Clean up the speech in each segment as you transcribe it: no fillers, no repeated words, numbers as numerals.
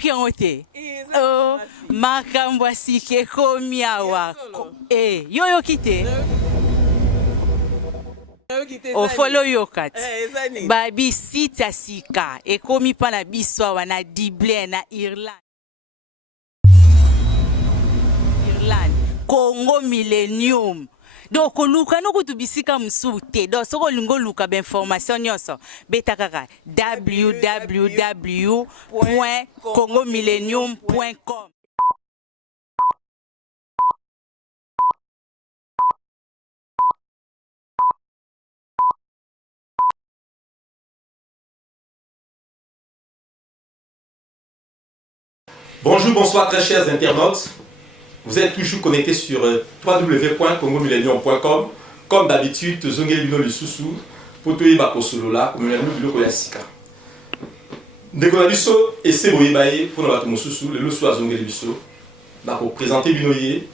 oyoki yango te oh makambo asika ekomi awa yo oyoki te ofolo yoka te babisiti ya sika ekomi mpa na biso awa na Dublin na Irlande Congo Millennium donc luka no kutu bisika musu te donc soko lingo luka ba information nyonso beta kaka www.congomillennium.com. Bonjour, bonsoir très chers internautes. Vous êtes toujours connectés sur www.congomillennium.com. Comme d'habitude, zongeli bino lisusu pour tout yeba kosolola comme nous biloko ya sika. Ndeko na biso ese boyebaye pour na bato mosusu le lo so zongeli biso ba ko présenter bino ye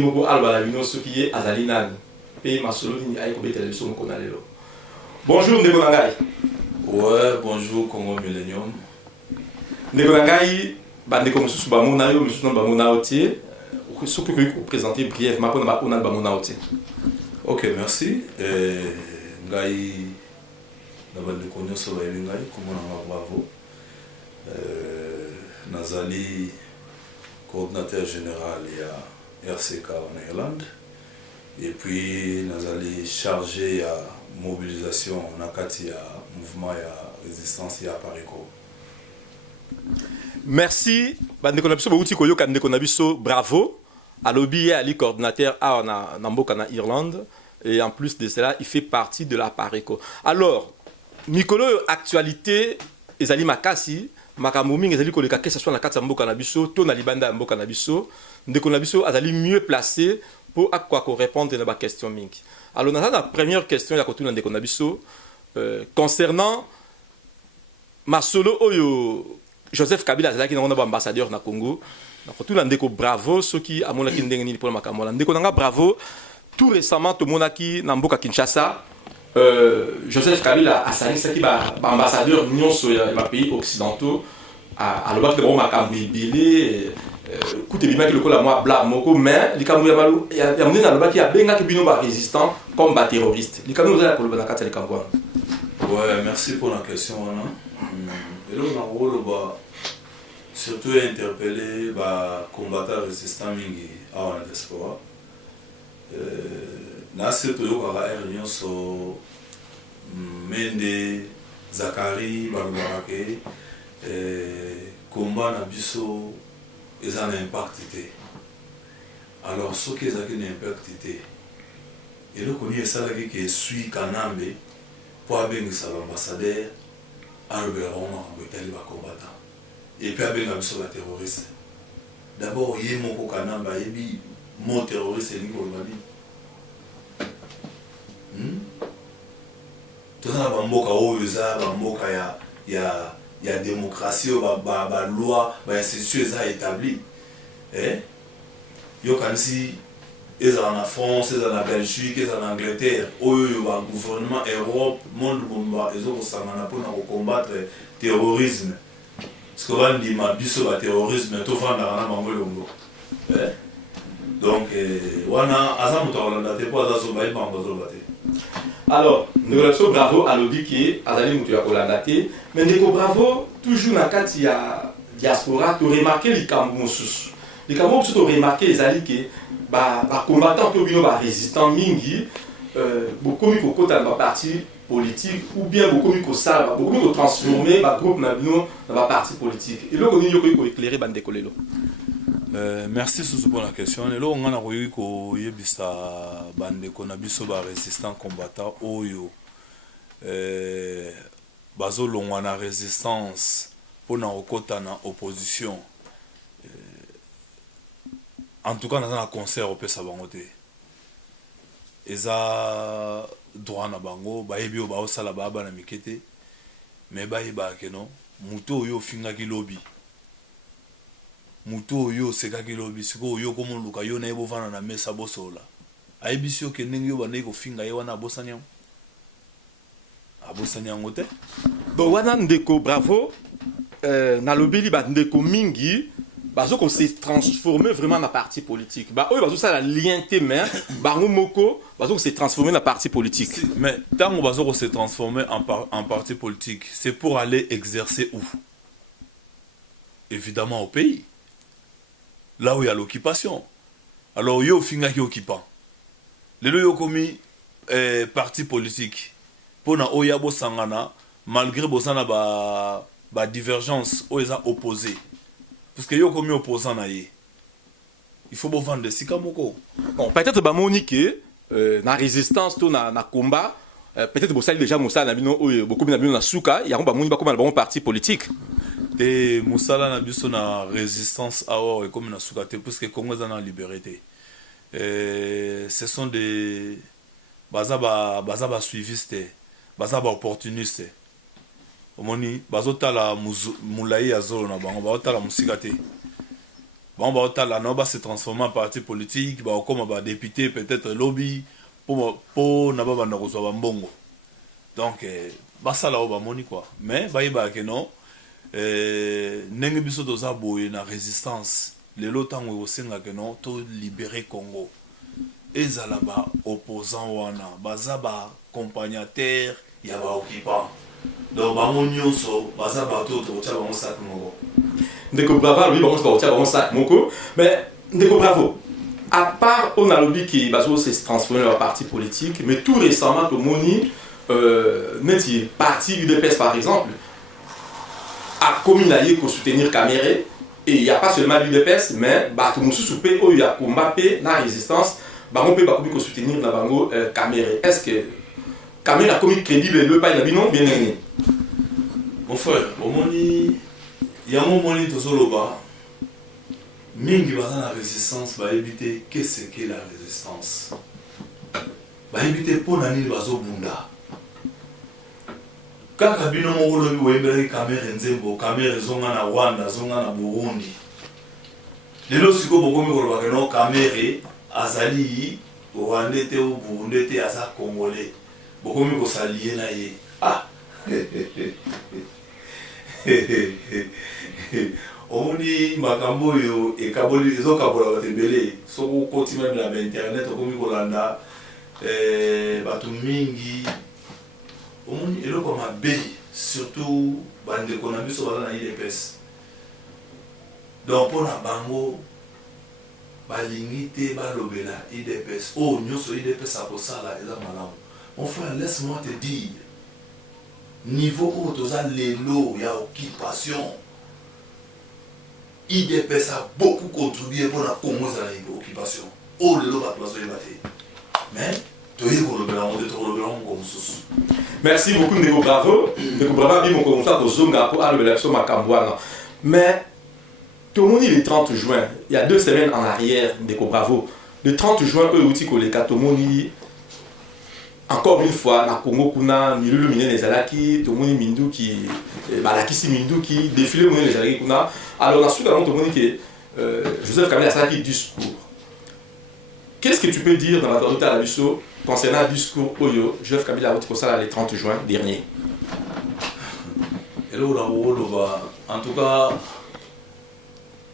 moko alba la bino so ki ye azali nani pe masolo ni ay ko betela biso moko na lelo. Bonjour ndeko na ngai. Ouais, bonjour Congo Millennium. Ndeko na ngai bandeko mosusu ba mona yo mosusu ba mona otie. Ce que vous présenter brièvement pour nous. Ok, merci. Ngai nabandi konyo so ba ngai komona bravo. Nazali coordinateur général ya RCK en Irlande et puis nazali chargé à mobilisation na kati ya mouvement ya résistance ya Pariko. Merci bandeko na biso bauti koyoka ndeko na biso bravo. Alobi Ali coordinateur na mboka na Irlande et en plus de cela il fait partie de la Pareco. Alors mikolo actualité ezali makasi makambo mingi ezali koleka que ce soit na kati ya mboka na biso to na libanda ya mboka na biso ndeko na biso azali mieux placé pour akwa ko répondre na ba question mingi. Alors na la première question ya kotuna ndeko na biso concernant masolo oyo Joseph Kabila azalaki na ambassadeur na Congo. Tout ndeko bravo ceux qui a monaki ndenge nini pour makambo ndeko nanga bravo tout récemment to monaki na mboka Kinshasa Joseph Kabila a salisaki ba ambassadeur nyonso ya ba pays occidentaux a lobaki de makambo ibele kute bimaki lokola moi bla moko mais likambo ya malu ya moni na lobaki ya benga ki bino ba résistant comme ba terroriste likambo za ko loba na kati ya likambo. Ouais, merci pour la question là. Et là on a rôle ba surtout interpellé par combattants résistants mingi à la diaspora. Na surtout yo ka réunion so Mende Zakari Barubarake combat na biso ils ont impacté. Alors ce qui ont impacté et le connaît ça là qui suit Kanambe pour bien ça l'ambassadeur Albert Roma betali ba combattant. Et puis avec la terroriste. D'abord, il y a mon canamba, il y a mon terroriste et l'Ivo Mali. Tout ça, il y a démocratie, la loi, l'institution est établie. Il y a aussi ils en France, ils en Belgique, ils en Angleterre, il y a un gouvernement Europe, le monde, ils ont combattre le terrorisme. Parce que on dit ma biso le terrorisme tout va dans la mangolongo. Donc wana azamu to Hollande te po azazo ba ibango zo bate. Alors nous bravo à l'odi qui azali mutu ya Hollande te mais ndeko bravo toujours na kati ya diaspora to remarquer likambo mosusu. Likambo mosusu to remarquer ezali ke ba combattant to bino ba résistant mingi beaucoup mi kokota na parti politique ou bien beaucoup mieux ça beaucoup mieux transformer ma groupe na bino dans ma parti politique et là on y ko éclairer bande kolelo. Merci Susu pour la question. Et là on a eu ko yebisa bande ko na biso ba résistant combattant oyo bazo longwa na résistance pour na okota na opposition. En tout cas dans un concert au pesa bango te. Eza droit na bango bayebi ba osala baba na mikete mais bayeba ke non muto oyo finga ki lobby muto oyo seka ki lobby siko oyo ko muluka yo na ebo vana na mesa bosola ayebi sio ke ndenge yo bana ko finga ye wana bosanya abosanya ngote bon wana ndeko bravo nalobeli bandeko mingi bazoko s'est transformé vraiment dans parti politique. Bah oui, ça la lienté mais bango moko bazoko s'est transformé dans parti politique. Mais tant que bazoko s'est transformé en parti politique, c'est pour aller exercer où? Évidemment au pays. Là où il y a l'occupation. Alors yo finga qui occupant. Le yo commis parti politique. Pour na oya bo sangana malgré bosana ba divergence oya opposé. Parce que yo comme opposant na ye. Il faut bon vendre sikamoko. Bon, peut-être ba monique na résistance to na combat, peut-être bo sali déjà Moussa na bino beaucoup na bino na suka, ya ba moni ba comme ba parti politique. Et Moussa na biso na résistance awa et comme na suka te parce que Congo za na liberté. Ce sont des bazaba suivistes, bazaba opportunistes. Omoni bazotala moulayi azolo na bango bazotala musika te bango bazotala na ba se transformer en parti politique ba comme ba député peut-être lobby pour na ba banda kozwa mbongo donc basala o ba moni quoi mais ba ke non ndenge biso toza boye na résistance lelo tango osenga ke non to libérer Congo ezala ba opposant wana bazaba accompagnateur ya ba occupant. Donc, Ndeko Bravo, lui, on sac moko. Mais Ndeko Bravo, à part on a lobby qui s'est transformé en parti politique, mais tout récemment, comme Moni, même parti UDPS par exemple, a commis pour soutenir Caméré, et il n'y a pas seulement l'UDPS, mais tout le monde soupé, il y a combattu la résistance, on peut pas soutenir la bango Caméré. Est-ce que Caméré a commis crédible le pas il a non bien aimé? Mon frère, il y a un moment où Tozoloba, mingi baza la résistance, va éviter qu'est-ce qu'est la résistance. Va éviter pour nani bazo bunda. Kaka bino mo lobi wembere Caméré nzembo, Caméré zonga na Rwanda, zonga na Burundi. Lelo siko bokomi koloba ke no Caméré azali Rwanda te ou Burundi te aza Congolais. Bokomi ko salier na ye. Ah. Omoni makambo yo e kaboli zo kabola batebele soko koti même na internet okomi kolanda batu mingi omoni eloko mabe surtout bande ko na biso bana na IDPS donc pona bango balingi te balobela IDPS oh nyoso IDPS akosala eza malamu. Mon frère, laisse-moi te dire niveau où tu as l'élo, il y a occupation. IDPS a beaucoup contribué pour la Congo à l'occupation. Oh, l'élo va te battre. Mais, tu es comme sous. Merci beaucoup, Ndeko Bravo. Ndeko Bravo, bien comme ça, pour Zonga, pour aller à Makambouana. Mais, tout le monde, le 30 juin, il y a 2 semaines en arrière, Ndeko Bravo, le 30 juin, eux, outil Koleka, tout le monde, encore une fois, na Congo kuna milulu mine les alaki, tout le monde mindu qui balakisi mindu qui défilé mine les alaki kuna. Alors na suka tout le monde que Joseph Kabila a dit discours. Qu'est-ce que tu peux dire dans la tornade à la Bisso concernant le discours Oyo Joseph Kabila a dit ça le 30 juin dernier? Hello en tout cas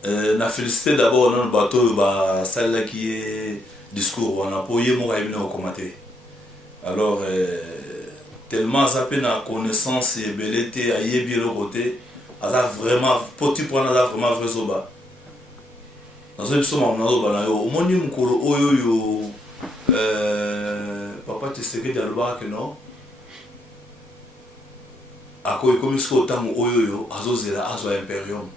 na félicité d'abord notre bateau celle qui est discours on a poyé mon cabinet au commenter. Alors, tellement ça peut na connaissance et belleté à y bien le côté, ça vraiment, petit point là vraiment vrai zoba. Dans ce épisode on a zoba au moni mukolo oyo papa te sais que d'alba que non. A quoi comme ce que tamu oyo azozela azo imperium.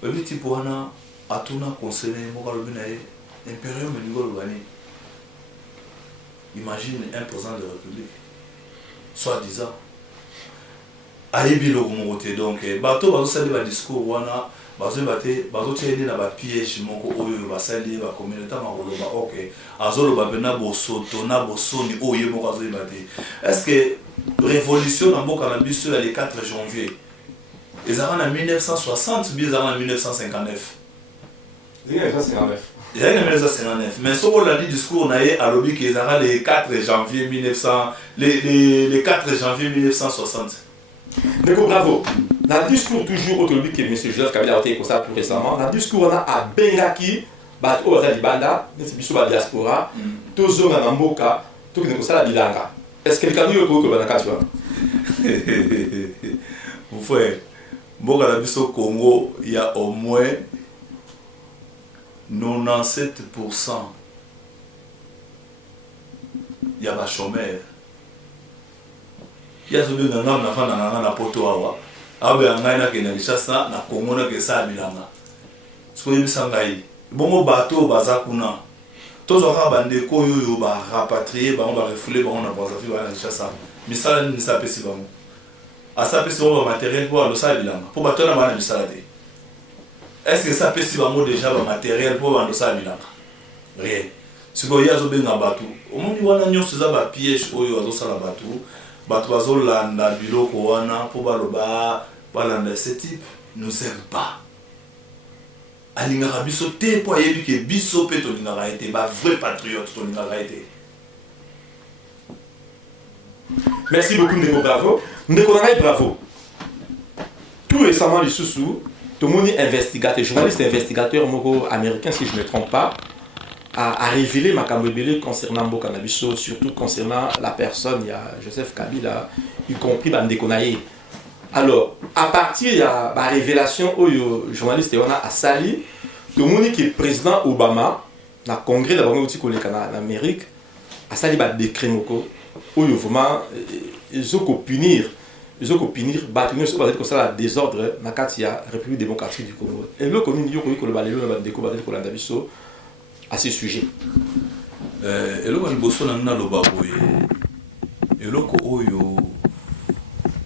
Le petit point là atuna conseiller mo kalobi na imperium ni ngolo bani. Imagine un président de la République, soi-disant, aïbi le côté donc, bateau va saluer le discours wana, bateau tirer na ba piège moko oyo ba saluer ba communauté makoloba ok, azolo ba bena bosoto na bosoni oyo moko azoli bate. Est-ce que révolution en boka na biso le 4 janvier, ils en 1960 ou bien en 1959? 1959. Il y a 1959, mais ce qu'on a dit discours on a eu à lobby qu'ils ont le 4 janvier 1900, le 4 janvier 1960. Donc bravo. Dans le discours toujours autour que M. Joseph Kabila a été comme ça plus récemment, dans le discours on a à Bengaki, bato oza libanda, c'est biso ba diaspora, tozo na mboka, to que ça la bilanga. Est-ce que le camion peut que banaka tu vois? Mon frère, mboka na biso Congo, il y a au moins 97% il y a des chômeurs. Il y a des gens qui ont na poto awa. Abe angai na kena Kinshasa na Congo na kesa bilanga. Soki bisangai. Bongo bato baza kuna. Tozo ka bandeko yo ba rapatrier ba on ba refouler ba on na baza fi ba na Kinshasa. Misala ni sapesi bango. Asapesi ba matériel pour alo sa bilanga. Pour bato na bana misala te. Est-ce que ça pesi bango déjà ba matériel pour alo sa bilanga? Rien. Siko yazo benga bato. Omoni wana nyonso za ba piège oyo azo sala bato. Bato bazolanda biloko wana po baloba balanda ce type nous aime pas. Alingaka biso te po ayebi ke biso pe tolingaka ete ba vrai patriote tolingaka ete. Merci beaucoup Ndeko Bravo. Ndeko Nangai Bravo. Tout récemment les sous-sous, tout le monde investigateur, journaliste investigateur moko américain si je ne me trompe pas, a révélé ma cambébélé concernant Mboka Nabiso, surtout concernant la personne, il y a Joseph Kabila, y compris Ndeko Naye. Alors, à partir de la révélation où le journaliste a sali, tout le monde qui est président Obama, dans le congrès de l'Amérique, a sali un décret où vraiment ils ont punir. Ils ont punir, bâtir comme ça le désordre dans la République démocratique du Congo. Et le commun dit que le balélo va découvrir que l'Andabiso à ce sujet. Et le Bosso n'a le baboye. Et le Oyo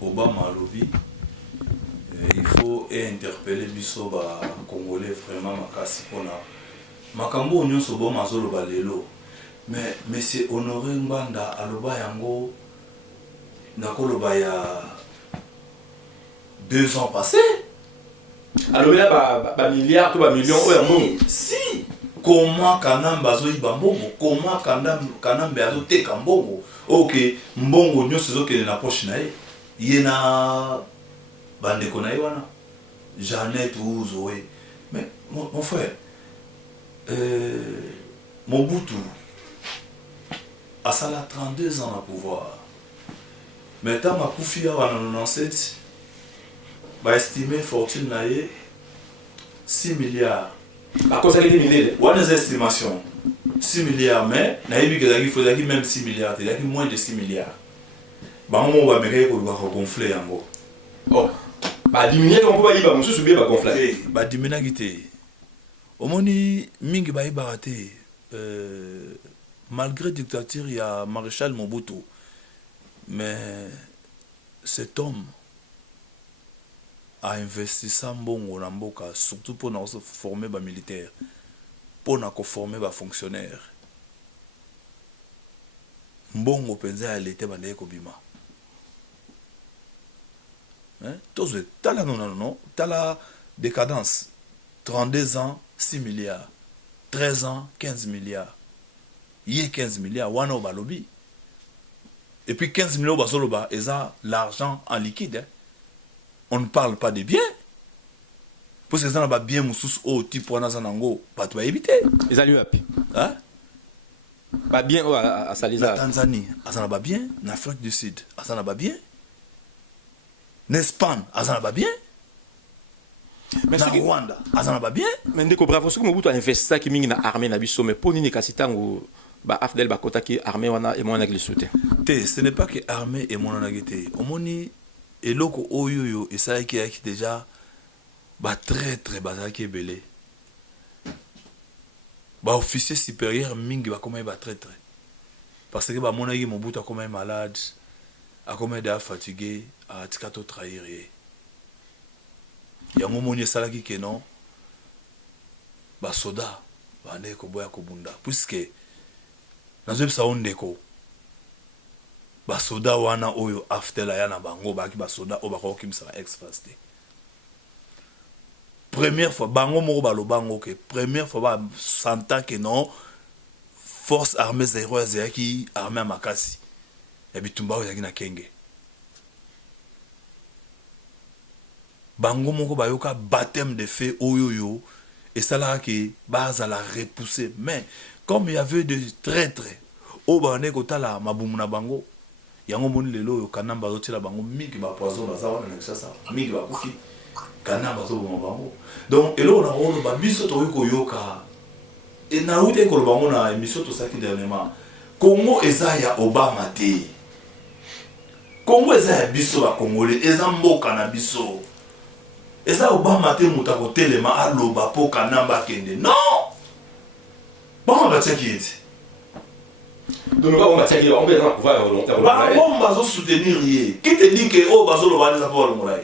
Obama lobby. Il faut interpeller biso ba Congolais vraiment makasi pona. Makambo onyo sobo mazolo balelo. Mais monsieur Honoré Mbanda aloba yango nakoloba ya 2 ans passés. Alors là ba milliards to ba millions si comment kanamba zo ibambongo comment kanamba azo te kambongo OK mbongo nyonso zo kele na poche na ye na bande konaï wana Jeannette ou Zoé. Mais mon frère Mobutu a ça 32 ans à pouvoir. Mais tant ma koufi a 97 va estimer fortune na 6 milliards. À cause de milliards. One is estimation 6 milliards mais na yebi que il faut même 6 milliards, il y a moins de 6 milliards. Ba on va me ko va gonfler yango. Oh. Ba diminuer on peut ba mususu bien ba gonfler. Ba diminuer gité. Omoni mingi ba ibarate malgré dictature il y a maréchal Mobutu. Mais cet homme a investi Sambongo na mboka surtout pour nous former ba militaire, pour nous former ba fonctionnaire. Mbongo penza à l'été bande ko bima. Hein? Tous tala non, tala décadence. 32 ans, 6 milliards. 13 ans, 15 milliards. Yé 15 milliards, wana balobi. Et puis 15 millions basoloba, et ça l'argent en liquide. Hein? On ne parle pas des biens. Parce que ça n'a pas bien moussous au type pour nango, pas toi éviter. Les allues hein? Pas bien à Salisa. La Tanzanie, ça n'a pas bien. L'Afrique du Sud, ça n'a pas bien. L'Espagne, ça n'a pas bien. Mais na Rwanda, ça n'a pas bien. Mais ndeko bravo, ce que Mobutu a investi ça qui mingi na armée na biso, mais pour nini kasitango ba afdel ba kota ki armée wana et mon avec le soutien. Ce n'est pas que armée et mon anagité. Omoni eloko oyoyo et ça qui est déjà ba très bas qui est belé. Ba officier supérieur mingi ba comment ba très parce que ba mon agi Mobutu a comme malade, a comme déjà fatigué, a tikato trahir. Yango moni salaki que non ba soda ba ndeko boya ko bunda puisque nazo bisa ondeko ba soda wana oyo after la yana bango baki ba soda o ba ko kimisa ex fast. Première fois bango moko ba lo bango que première fois ba santa que non force armée zéro zaki armée makasi ya bitumba yaki na kenge. bango moko bayoka baptême de feu oyoyo et ça là que base la repousser mais comme il y avait des traîtres au bane kotala mabumu na bango yango moni lelo yo kanamba zotela bango mingi ba poison bazawa na kisasa mingi ba kufi kanamba zo bango donc elo na ono ba biso to ko yoka et na ute ko bango na émission to saki dernièrement Congo eza ya Obama te Congo eza ya biso ba Congolais eza mboka na biso eza Obama te muta ko telema aloba po kanamba kende non bon ba tsekiti donc on va tirer on va dans pouvoir volontaire on va soutenir qui te dit que oh bazo lo ba za pouvoir le molai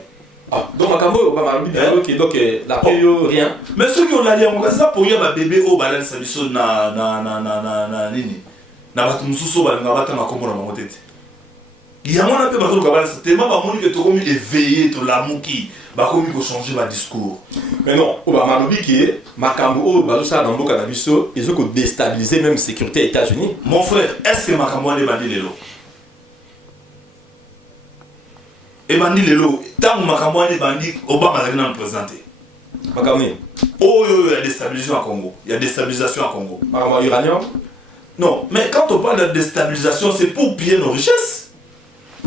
ah donc makambo Obama lobi donc la payo rien mais ceux qui ont la lien on ça pour y ba bébé oh ba la biso na nini na batu mususu ba nga batanga komona bango tete yango na pe bazo ka ba tellement ba moni que to komi éveillé to lamuki ba komi ko changer ba discours mais non Obama lobi ki makambo o bazo sa na mboka na biso ils ont déstabiliser même sécurité États-Unis mon frère est-ce que makambo ne bandi lelo et bandi lelo tant makambo ne bandi Obama la na présenter makambo oh yo ya déstabilisation à Congo il y a déstabilisation à Congo makambo uranium non mais quand on parle de déstabilisation c'est pour piller nos richesses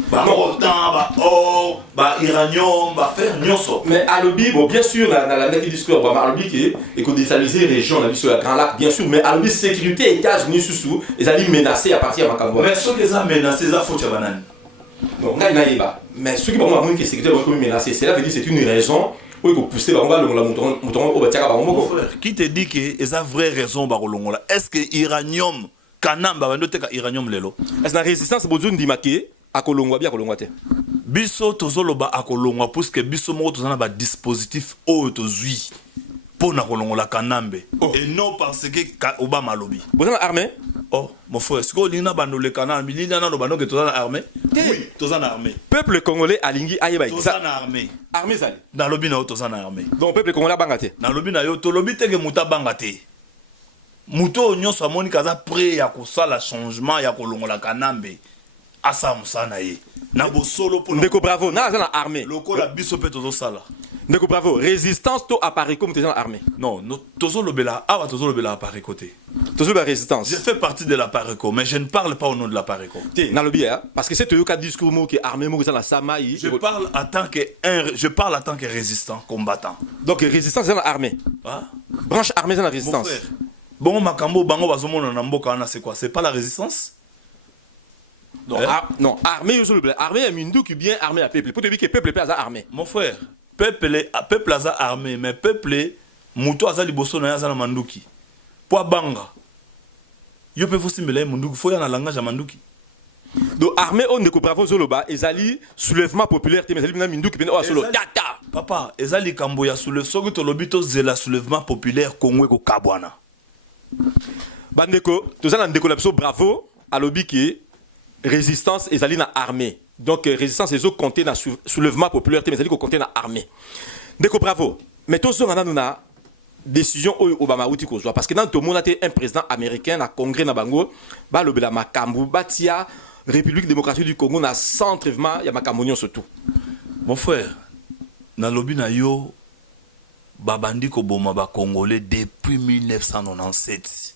bah autant bah or bah iranium bah faire nyonso mais à lobby bon bien sûr dans la net discours bah à lobby qui est qu'on déstabiliser région la sur la Grand Lac bien sûr mais à lobby sécurité États-Unis sous ils allaient menacer à partir de Makambo mais ceux qui ont menacé ça faut que banane donc là il y a mais ceux qui vont avoir que sécurité vont menacer cela veut dire c'est une raison pour que pousser on va le mouton au batiaka ba mon frère qui te dit que ils a vraie raison ba kolongola est-ce que iranium kanamba ba ndoteka iranium lelo est-ce la résistance bozuni dimaké akolongwa bien akolongwa te biso tozoloba akolongwa parce que biso moko tozana ba dispositif oyo tozui pona kolongola kanambe et non parce que Obama lobby bozana armée oh mon frère est-ce que lina bandole kanambe lina nano banoke tozana armée oui tozana armée peuple congolais alingi ayeba tozana armée armée zali na lobby na tozana armée donc peuple congolais bangate na lobby na yo to lobby teke muta bangate muto nyonso amoni kaza prêt ya kosala changement ya kolongola kanambe asa musana ye na bosolo pour ndeko bravo na za na armée lokola biso pe tozo sala ndeko bravo résistance to apparaît comme dans armée non tozo lobela awa tozo lobela apparaît côté tozo la résistance je fais partie de l'Apareco mais je ne parle pas au nom de l'Apareco na lobby hein parce que c'est toi qui discours mo qui armée mo dans la samaï je parle en tant que résistant combattant donc résistance dans l'armée ah branche armée dans la résistance bon makambo bango bazomona na mboka na c'est quoi c'est pas la résistance non, non, armée armée mindu qui bien armée à peuple. Pour te dire que peuple pas armé. Mon frère, peuple a armé mais peuple muto aza liboso na yaza na manduki. Po banga. Yo pe fosi mbele manduki fo ya na langage ya manduki. Donc armée on ne bravo zoloba ezali soulèvement populaire te mais ezali mindu qui bien solo tata. Papa, ezali kambo ya soulèvement soki to lobito zela soulèvement populaire Congo ko kabwana. Bandeko, to zala ndeko la biso bravo à lobby qui résistance et zali na armée donc résistance les autres compter na soulèvement populaire mais zali ko compter na armée ndeko bravo mais to zo ngana na décision au Obama uti ko parce que dans tout monde un président américain na congrès na bango ba lobela makambu batia République démocratique du Congo na centrevement ya makambu surtout mon frère na lobi na yo babandi ko boma ba congolais depuis 1997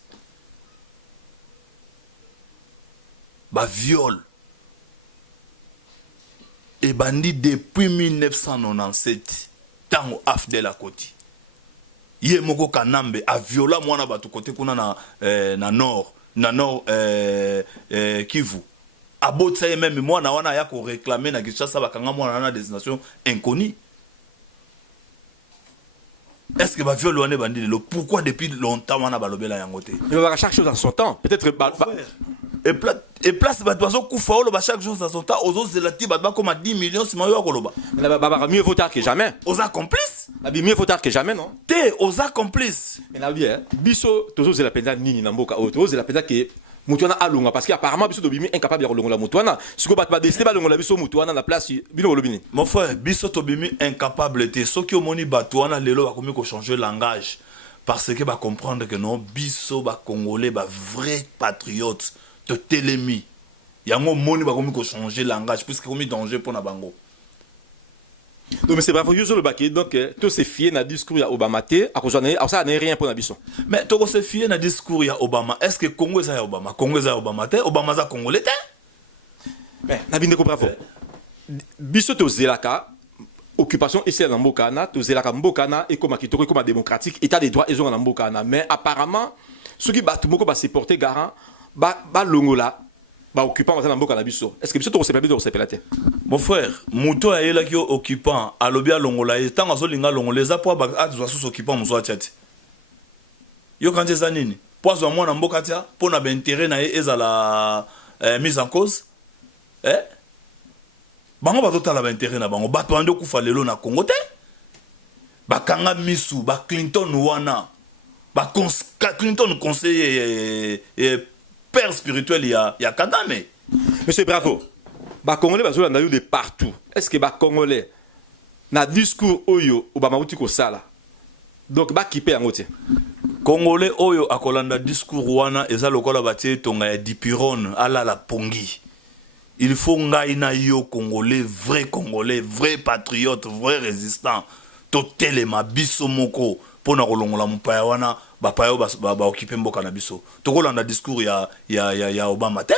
ba viol et bandit depuis 1997 tango afdel à côté yé moko kanambe a viola mwana batu côté kuna na nord Kivu abotsa même mwana wana ya ko réclamer na Kinshasa bakanga mwana na destination inconnue. Est-ce que ba viol wana bandit le pourquoi depuis longtemps wana balobela yango te il va chaque chose en son temps peut-être et place ba doiso kufa olo ba chaque chose dans son temps aux zelati ba comme 10 millions si mayo koloba mieux vaut tard que jamais aux accomplices mieux vaut tard que jamais non té aux accomplices et la bien biso tozo zela penza nini na mboka o tozo zela penza ke mutuana alunga parce que apparemment biso dobimi incapable de longola mutuana siko ba décider ba longola biso mutuana na place bino lobini mon frère biso tobimi incapable té soki omoni batuana lelo ba komi ko changer langage parce que ba comprendre que non biso ba congolais ba vrai patriote te telemi yango moni ba komi ko changer langage puisque komi danger pour na bango Donc, mais c'est bravo, Yozo le baquet. Donc, tout c'est fier dans le discours, il y a Obama, à cause de ça, n'est rien pour l'habisson. Mais tout c'est fier dans le discours, il y a Obama. Est-ce que Congo est Obama? Congo est Obama, Obama est Congolais? Mais, Nabinde, bravo. Biso, tu es là, occupation ici à Nambokana, tu es là, Mbokana, et comme Akitoko, comme démocratique, état des droits, ils ont Nambokana. Mais apparemment, ceux qui battent Moko, c'est porté garant, Longola. Occupant est-ce que tu sais mon frère, Mouto a été occupant à l'obia Longola et tant que Zolinga Longola, les appuis à occupant Mousso Tchati. Yo quand c'est nini? Poison moi Nambokatia pour n'avoir intérêt na la mise en cause. Bango ba total ba intérêt na bango bato ando kufa lelo na Congo te. Ba kanga misu, ba Clinton wana. Ba Clinton conseiller père spirituel il y a Kadame. Monsieur Bravo, les Congolais ont de partout. Est-ce que les Congolais na discours oyo Obama uti ko sala? Donc ba kipe en côté. Congolais oyo akolanda discours wana eza lokola batie tonga ya dipiron ala la pongi. Il faut ngai na yo Congolais, vrai patriote, vrai résistant. Totelema biso moko pona kolongola mpaya wana bapaya ba occuper mboka na biso. Tokolanda discours ya Obama te.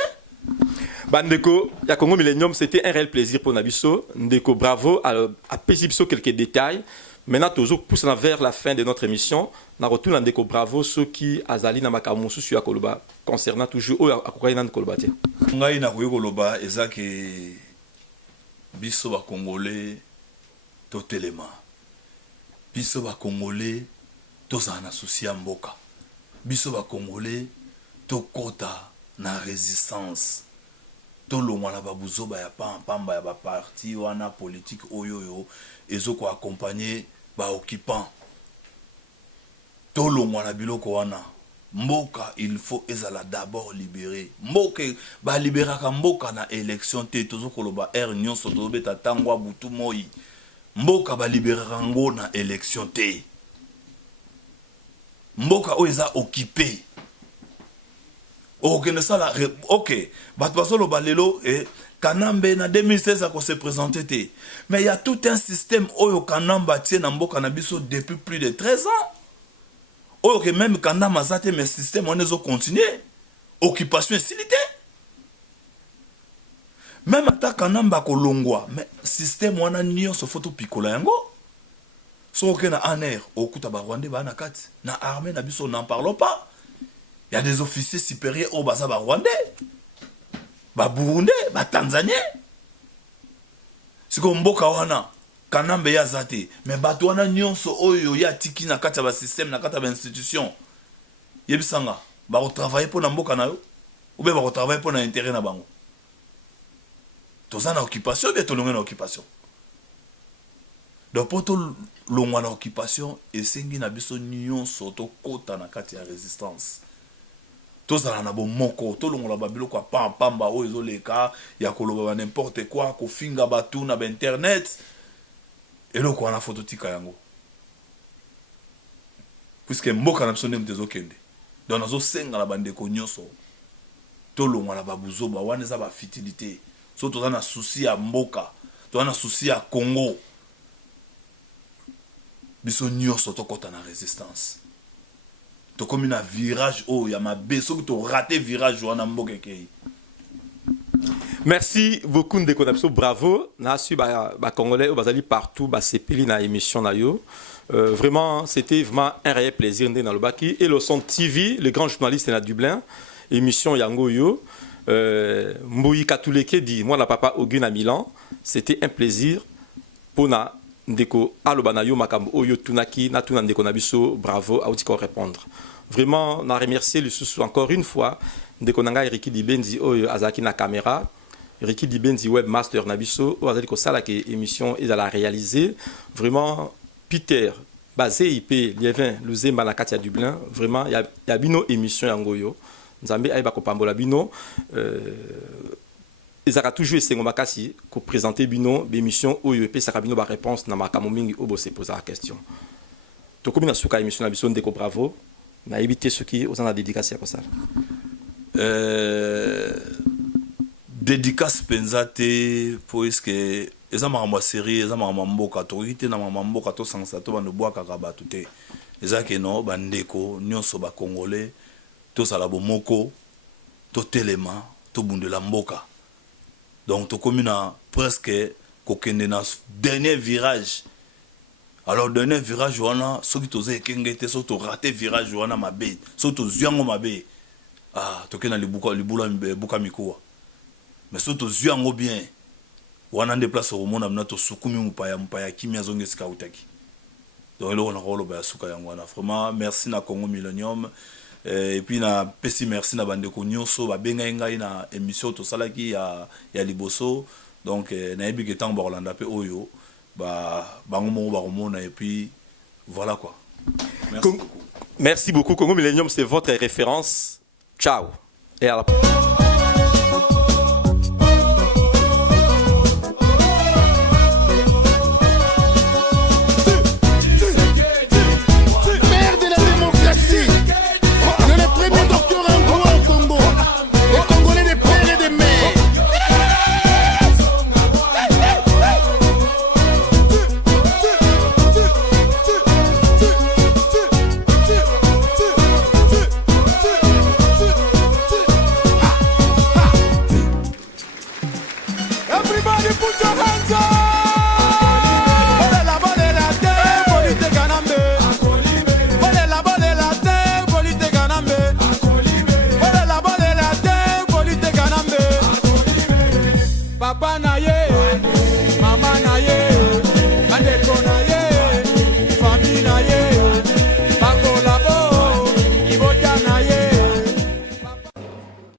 Bandeko, ya Congo Millennium, c'était un réel plaisir pour Nabiso. Ndeko, bravo. À Pésibiso, quelques détails. Maintenant, toujours poussant vers la fin de notre émission. Na retourne Ndeko, bravo, ceux qui azali na makamusu sur Akoloba concernant toujours à Kokaina Koloba. Ngai na Koloba, ezake biso ba Congolais totelema. Biso ba Congolais tozana souci ya mboka. Biso ba Congolais tokota na résistance. Tolongwa na babuzoba ya pamba ya ba parti wana politique oyoyo ezoko accompagner ba occupant. Tolongwa na biloko wana. Mboka il faut ezala d'abord libérer. Mboka ba liberaka mboka na élection te tozoko loba nyonso tozobeta tangwa butu moi. Mboka ba liberaka ngo na élection te. Mboka o eza occupé. Ok, Batbasolo Balelo et Kanambe na 2016 a se présenté. Mais il y a tout un système Oyo Kanamba tient Nambo Kanabiso depuis plus de 13 ans. Oyo que même Kanama Zate, mais système on est continué. Occupation et silité. Même à Kanamba Kolongwa, mais système on a nion se photo picola yango. So que na aner, okuta Rwanda na kat, na armée na biso n'en parlons pas. Il y a des officiers supérieurs au Baza Rwandais, Burundais, Tanzaniens. C'est comme Mboka wana, Kanambe ya zate, mais Batouana nyonso oyo ya tiki na kata ba système na kata ba institution. Yebisanga, ba travailler pour na Mboka na yo, ou bien ba travailler pour na intérêt na bango. Tozana occupation, bien tolonga na occupation. Donc pour to longwa na occupation, esengi na biso nyonso to kota na kati ya résistance. Tozala na bomoko tolongola babilo kwa pamba o ezoleka ya koloba n'importe quoi ko finga batu na internet eloko wana photo tika yango puisque mboka na bisone mtezokende donc nazo senga la bandeko nyonso tolongola babuzoba wana za ba fitilité so tozana na souci ya mboka tozana na souci ya Congo biso nyonso tokota na résistance. Comme un virage oh ya mabe so que tu raté virage wana mboka kei. Merci beaucoup Ndeko Nabiso, bravo. Na su ba Congolais bazali partout ba sepeli na émission na yo. Vraiment c'était vraiment un réel plaisir dans le baki et le son TV, le grand journaliste na Dublin, émission yango yo. Mboui Katuleke dit moi la papa Ogun à Milan, c'était un plaisir pour na Ndeko alobana yo makambo oyo tunaki na tuna Ndeko Nabiso, bravo à ko répondre. Vraiment, on a remercié le sous encore une fois. Ndeko nanga Eriki Dibenzi oyo azaki na caméra. Eriki Dibenzi webmaster Nabiso o azali ko sala ke émission et à la réaliser. Vraiment Peter basé IP Lievin Luzemba na Katia Dublin. Vraiment il y a bino émission yangoyo. Nzambe aiba ko pambola bino ezaka toujours esengo makasi ko présenter bino l'émission oyo pe saka bino ba réponse na makambo mingi obo se poser la question. To komi na suka émission Nabiso Ndeko bravo. Na éviter ceux qui ont la dédicace à ça. dédicace penzate pour est-ce que eza makambo série eza makambo mboka to ite na makambo mboka to sangsa to bando bwaka ka bato te eza ke no bandeko nyonso ba congolais to sala bomoko to telema to bundela mboka donc to komina presque kokende na dernier virage. Alors dernier virage wana soki toze ekenge te so to raté virage wana mabe so to zyango mabe ah tokena libuka mikuwa mais so to zyango bien wana déplace au monde amna to sukumi mupaya kimia zonge sika utaki donc là on a rolo ba suka yango wana vraiment merci na Congo Millennium et puis na pesi merci na bandeko nyonso ba benga ngai na émission to salaki ya liboso donc na yebi ke tant Orlando pe oyo bango mo ba romona et puis voilà quoi. Merci beaucoup. Merci beaucoup. Congo Millennium, c'est votre référence. Ciao et à la prochaine. Everybody put your